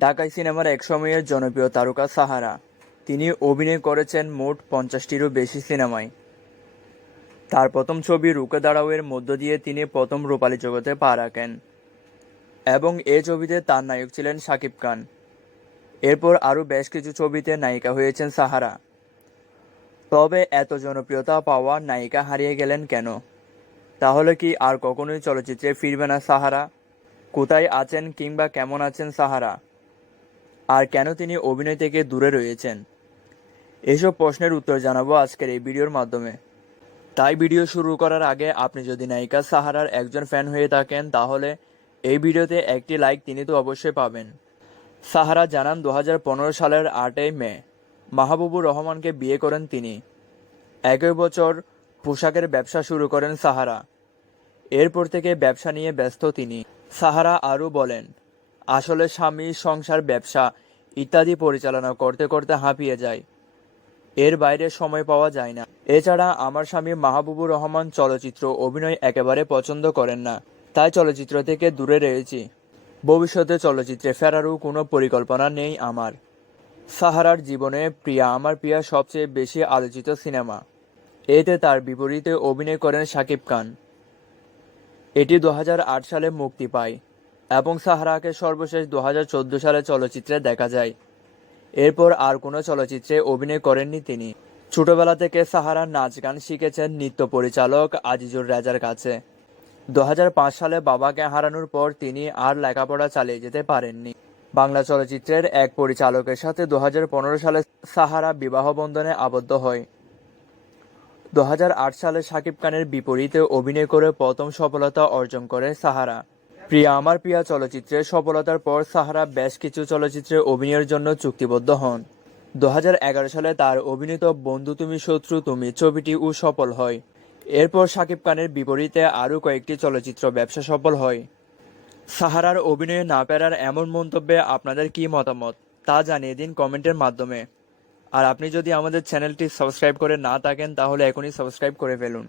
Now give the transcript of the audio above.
ঢাকাই সিনেমার একসময়ের জনপ্রিয় তারকা সাহারা। তিনি অভিনয় করেছেন মোট 50টিরও বেশি সিনেমায়। তার প্রথম ছবি রুখে দাঁড়াও-এর মধ্য দিয়ে তিনি প্রথম রূপালী জগতে পা রাখেন এবং এ ছবিতে তার নায়ক ছিলেন শাকিব খান। এরপর আরও বেশ কিছু ছবিতে নায়িকা হয়েছেন সাহারা। তবে এত জনপ্রিয়তা পাওয়া নায়িকা হারিয়ে গেলেন কেন? তাহলে কি আর কখনোই চলচ্চিত্রে ফিরবে না সাহারা? কোথায় আছেন কিংবা কেমন আছেন সাহারা? আর কেন তিনি অভিনয় থেকে দূরে রয়েছেন? এসব প্রশ্নের উত্তর জানাবো আজকের এই ভিডিওর মাধ্যমে। তাই ভিডিও শুরু করার আগে আপনি যদি নায়িকা সাহারার একজন ফ্যান হয়ে থাকেন তাহলে এই ভিডিওতে একটি লাইক তিনি তো অবশ্যই পাবেন। সাহারা জানান 2015 সালের 8 মে মাহবুবুর রহমানকে বিয়ে করেন তিনি। একই বছর পোশাকের ব্যবসা শুরু করেন সাহারা। এরপর থেকে ব্যবসা নিয়ে ব্যস্ত তিনি। সাহারা আরও বলেন, আসলে স্বামী, সংসার, ব্যবসা ইত্যাদি পরিচালনা করতে করতে হাঁপিয়ে যায়। এর বাইরে সময় পাওয়া যায় না। এছাড়া আমার স্বামী মাহবুবুর রহমান চলচ্চিত্র অভিনয় একেবারে পছন্দ করেন না, তাই চলচ্চিত্র থেকে দূরে রয়েছি। ভবিষ্যতে চলচ্চিত্রে ফেরারও কোনো পরিকল্পনা নেই আমার। সাহারার জীবনে প্রিয়া আমার প্রিয়া সবচেয়ে বেশি আলোচিত সিনেমা। এতে তার বিপরীতে অভিনয় করেন শাকিব খান। এটি 2008 সালে মুক্তি পায় এবং সাহারাকে সর্বশেষ 2014 সালে চলচ্চিত্রে দেখা যায়। এরপর আর কোনো চলচ্চিত্রে অভিনয় করেননি তিনি। ছোটবেলা থেকে সাহারা নাচ গান শিখেছেন নৃত্য পরিচালক আজিজুর রেজার কাছে। 2005 সালে বাবাকে হারানোর পর তিনি আর লেখাপড়া চালিয়ে যেতে পারেননি। বাংলা চলচ্চিত্রের এক পরিচালকের সাথে 2015 সালে সাহারা বিবাহ বন্ধনে আবদ্ধ হয়। 2008 সালে শাকিব খানের বিপরীতে অভিনয় করে প্রথম সফলতা অর্জন করে সাহারা। প্রিয়া আমার প্রিয়া চলচ্চিত্রের সফলতার পর সাহারা বেশ কিছু চলচ্চিত্রে অভিনয়ের জন্য চুক্তিবদ্ধ হন। 2011 সালে তার অভিনীত বন্ধু তুমি শত্রু তুমি ছবিটিও সফল হয়। এরপর শাকিব খানের বিপরীতে আরও কয়েকটি চলচ্চিত্র ব্যবসা সফল হয়। সাহারার অভিনয়ে না পেরার এমন মন্তব্যে আপনাদের কী মতামত তা জানিয়ে দিন কমেন্টের মাধ্যমে। আর আপনি যদি আমাদের চ্যানেলটি সাবস্ক্রাইব করে না থাকেন তাহলে এখনই সাবস্ক্রাইব করে ফেলুন।